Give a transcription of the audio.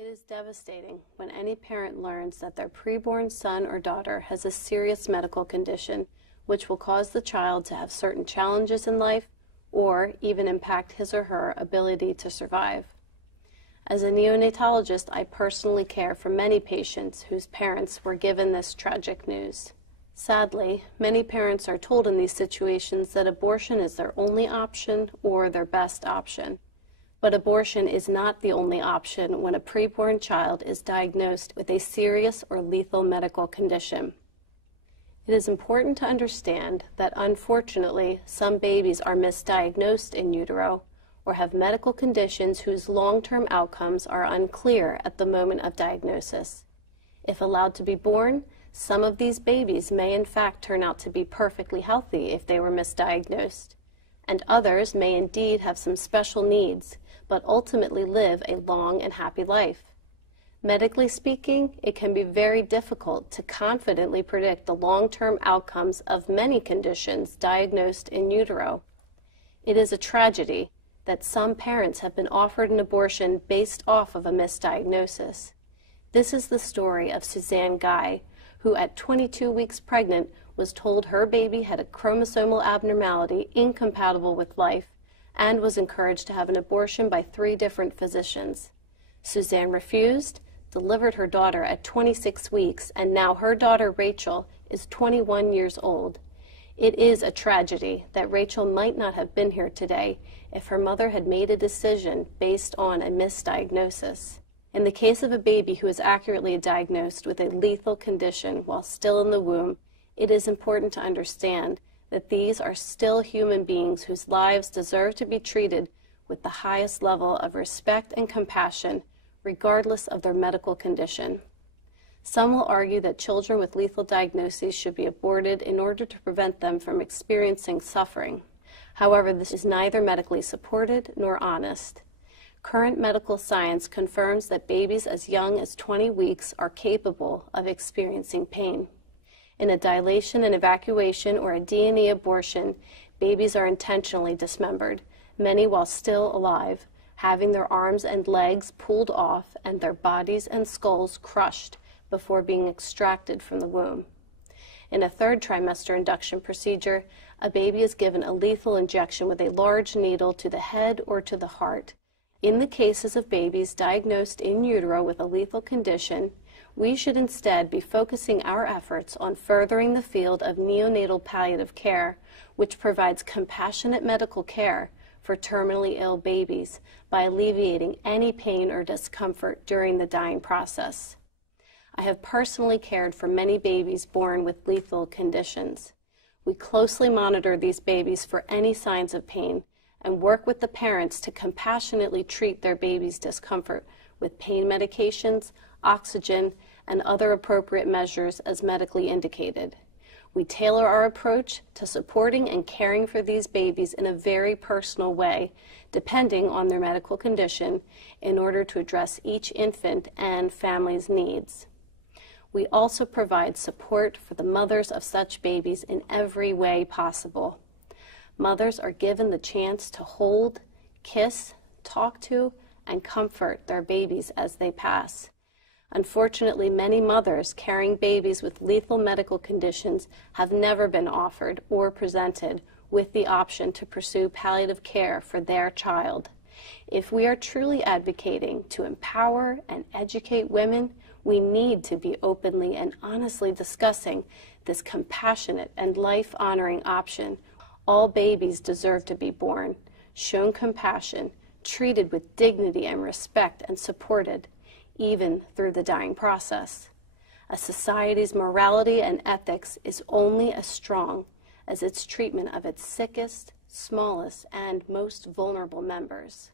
It is devastating when any parent learns that their preborn son or daughter has a serious medical condition which will cause the child to have certain challenges in life or even impact his or her ability to survive. As a neonatologist, I personally care for many patients whose parents were given this tragic news. Sadly, many parents are told in these situations that abortion is their only option or their best option. But abortion is not the only option when a preborn child is diagnosed with a serious or lethal medical condition. It is important to understand that unfortunately some babies are misdiagnosed in utero or have medical conditions whose long-term outcomes are unclear at the moment of diagnosis. If allowed to be born, some of these babies may in fact turn out to be perfectly healthy if they were misdiagnosed, and others may indeed have some special needs, but ultimately live a long and happy life. Medically speaking, it can be very difficult to confidently predict the long-term outcomes of many conditions diagnosed in utero. It is a tragedy that some parents have been offered an abortion based off of a misdiagnosis. This is the story of Suzanne Guy, who at 22 weeks pregnant was told her baby had a chromosomal abnormality incompatible with life and was encouraged to have an abortion by 3 different physicians. Suzanne refused, delivered her daughter at 26 weeks, and now her daughter Rachel is 21 years old. It is a tragedy that Rachel might not have been here today if her mother had made a decision based on a misdiagnosis. In the case of a baby who is accurately diagnosed with a lethal condition while still in the womb, it is important to understand that these are still human beings whose lives deserve to be treated with the highest level of respect and compassion, regardless of their medical condition. Some will argue that children with lethal diagnoses should be aborted in order to prevent them from experiencing suffering. However, this is neither medically supported nor honest. Current medical science confirms that babies as young as 20 weeks are capable of experiencing pain. In a dilation and evacuation or a D&E abortion, babies are intentionally dismembered, many while still alive, having their arms and legs pulled off and their bodies and skulls crushed before being extracted from the womb. In a 3rd trimester induction procedure, a baby is given a lethal injection with a large needle to the head or to the heart. In the cases of babies diagnosed in utero with a lethal condition, we should instead be focusing our efforts on furthering the field of neonatal palliative care, which provides compassionate medical care for terminally ill babies by alleviating any pain or discomfort during the dying process. I have personally cared for many babies born with lethal conditions. We closely monitor these babies for any signs of pain and work with the parents to compassionately treat their baby's discomfort with pain medications, oxygen, and other appropriate measures as medically indicated. We tailor our approach to supporting and caring for these babies in a very personal way, depending on their medical condition, in order to address each infant and family's needs. We also provide support for the mothers of such babies in every way possible. Mothers are given the chance to hold, kiss, talk to, and comfort their babies as they pass. Unfortunately, many mothers carrying babies with lethal medical conditions have never been offered or presented with the option to pursue palliative care for their child. If we are truly advocating to empower and educate women, we need to be openly and honestly discussing this compassionate and life-honoring option. All babies deserve to be born, shown compassion, treated with dignity and respect, and supported, even through the dying process. A society's morality and ethics is only as strong as its treatment of its sickest, smallest, and most vulnerable members.